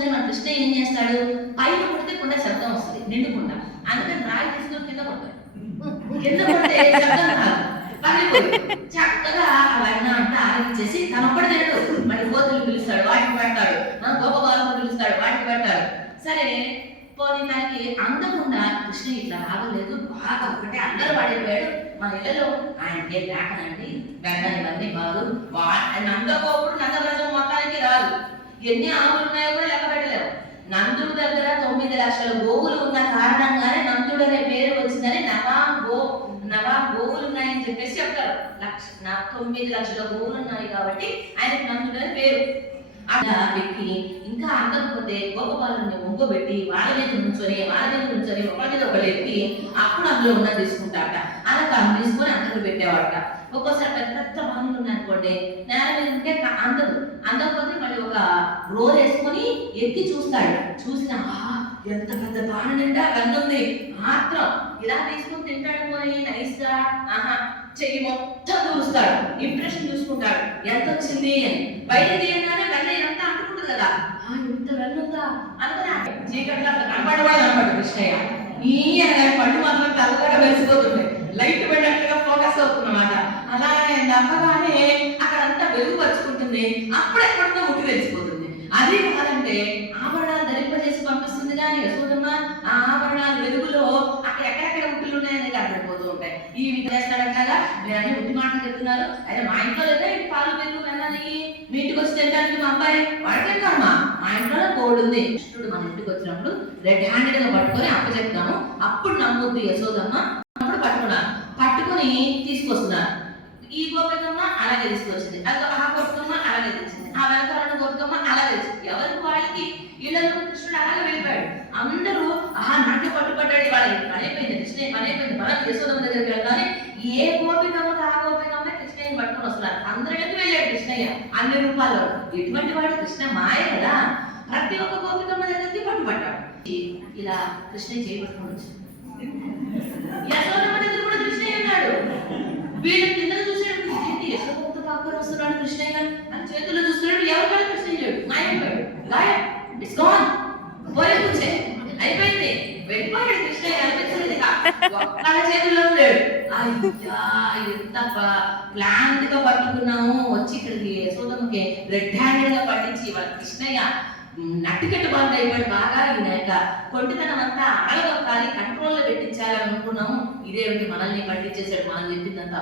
వస్తుందని మన కృష్ణ ఏం చేస్తాడు, పైన కొడితే కుండ శబ్దం వస్తుంది నిండుకుండా, అందుకని రాయి తీసుకొని కింద కొడతాడు. కింద కొడితే శబ్దం రాదు, పగిలిపోయి చక్కగా అవన్నీ అంతా ఆలోచించేసి తన ఒక్కడి తినడు, మళ్ళీ కోతులు పిలుస్తాడు వాటికి పెడతాడు, గోపబాలను పిలుస్తాడు వాటికి పెడతాడు. సరే పోనీ తనకి అందకుండా కృష్ణ ఇట్లా రావలేదు, బాగా ఒకటే అందరూ పడిపోయాడు. మన ఇళ్ళలో ఆయనకి ఏం లేకనండి వెంటనే ఇవన్నీ కాదు, నందకోపుడు నందవ్రజం మొత్తానికి రాదు. ఎన్ని ఆవులు ఉన్నాయో కూడా లెక్క పెట్టలేవు. నందుడి దగ్గర 9 లక్షల గోవులు ఉన్న కారణంగానే నందుడు అనే పేరు వచ్చిందని నవా గోవులు ఉన్నాయని చెప్పేసి చెప్తారు. 9 లక్షల గోవులు ఉన్నాయి కాబట్టి ఆయనకి నందుడు అనే పేరు. అలా వ్యక్తి ఇంకా అందకపోతే గోపబాలుని ఒంగోబెట్టి వాళ్ళ మీద నుంచొని ఒకరి మీద ఒకరు ఎత్తి అప్పుడు అందులో ఉన్న తీసుకుంటాట. అలా కన్ను తీసుకొని అందరూ పెట్టేవాట. ఒక్కోసారి పెద్ద పెద్ద బాణులు ఉన్నాయనుకోండి, నేల మీద ఉంటే అందకపోతే మళ్ళీ ఒక రోల్ వేసుకొని ఎత్తి చూస్తాడు. చూసిన ఎంత పెద్ద బాణ నిండా గందుంది మాత్రం ఇలా తీసుకుని తింటాడు పోయి నైస్ గా చెయ్యి మొత్తం దూరుస్తాడు, ఇంప్రెషన్ చూసుకుంటాడు ఎంత వచ్చింది అని. బయట తీయగానే వెళ్ళి ఎంత అంటుకుంటుంది కదా, ఇంత వెళ్ళుందా అనుకుని చీకట్లో కనపడవాడు కృష్ణయ్య. ఈ పళ్ళు మాత్రం తలగా వెలిసిపోతుంటాయి, లైట్ పడినట్టుగా ఫోకస్ అవుతుందన్నమాట. అలాగే నమ్మగానే అక్కడంతా వెలుగుపరుచుకుంటుంది, అప్పుడే ఎక్కడితో ముట్టి తెలిసిపోతుంది. అదే కాదంటే ఆభరణాలు ధరింపజేసి పంపిస్తుంది కానీ యశోదమ్మ ఆ ఆభరణాల వెలుగులో అక్కడ ఎక్కడెక్కడ ఉట్టులు ఉన్నాయనేది అర్థమైపోతూ ఉంటాయి. ఈ విధంగా చేస్తాడంటగా మీరు అన్ని ఉట్టి మాటలు చెప్తున్నారు, అయితే మా ఇంట్లో లేదా ఇంటి పాలు పెరుగు వెళ్ళాలి, మీ ఇంటికి వచ్చి తింటానికి మా అబ్బాయి వాడికెళ్తామా, మా ఇంట్లో కోడ్ ఉంది. కృష్ణుడు మన ఇంటికి వచ్చినప్పుడు రెడ్ హ్యాండెడ్ గా పట్టుకొని అప్పచెప్తాము, అప్పుడు నమ్ముద్ది యశోదమ్మ. అప్పుడు పట్టుకొని తీసుకొస్తున్నారు. ఈ గోపికమ్మ అలాగే తీసుకొచ్చింది, అది ఆ గోపికమ్మ అలాగే తెచ్చింది, ఆ వెనకాల గోపికమ్మ అలాగే తెచ్చింది. ఎవరికి వాళ్ళకి ఇళ్ళలో కృష్ణుడు అలాగే వెళ్ళిపోయాడు. అందరూ నాట్య పట్టుబడ్డాడు, వాళ్ళ పనైపోయింది, కృష్ణ పనైపోయింది, మనం యశోదమ్మ దగ్గరికి వెళ్తానే ఏ గోపికమ్మకి ఆ గోపికమ్మ కృష్ణయ్యని పట్టుకొని వస్తున్నారు. అందరూ ఎందుకు వెళ్ళాడు కృష్ణయ్య అన్ని రూపాల్లో. ఎటువంటి వాడు కృష్ణ మాయ కదా, ప్రతి ఒక్క గోపికమ్మ దగ్గరికి పట్టుబడ్డాడు. ఇలా కృష్ణయ్య చేయబట్టుకొని వచ్చింది. యశోదమ్మ దగ్గర కూడా కృష్ణయ్య ఉన్నాడు. వీళ్ళు కింద చూసాడు, యశోదమ్మతో పక్కన వస్తున్నాడు కృష్ణయ్య అని చేతుల్లో చూస్తున్నాడు. ఎవరు కృష్ణయ్య లేడు, మాయమైపోయాడు, గాయం ఇట్స్ గాన్, పోయి కూర్చే అయిపోయింది, వెళ్ళిపోయాడు కృష్ణయ్య. అనిపించలేదు ఒక్క చేతుల్లో లేడు. అయ్యా ఎంత ప్లాంట్ గా పట్టుకున్నాము, వచ్చి ఇక్కడికి యశోదమ్మకి రెడ్ హ్యాండెడ్ గా పట్టించి వాళ్ళ కృష్ణయ్య నట్టుకెట్టు బాగా అయిపోయాడు. బాగా ఈయన కొంటితనం అంతా అడగొక్కాలి, కంట్రోల్లో పెట్టించాలని అనుకున్నాము. ఇదేమిటి మనల్ని పట్టించేసాడు, మనం చెప్పిందంతా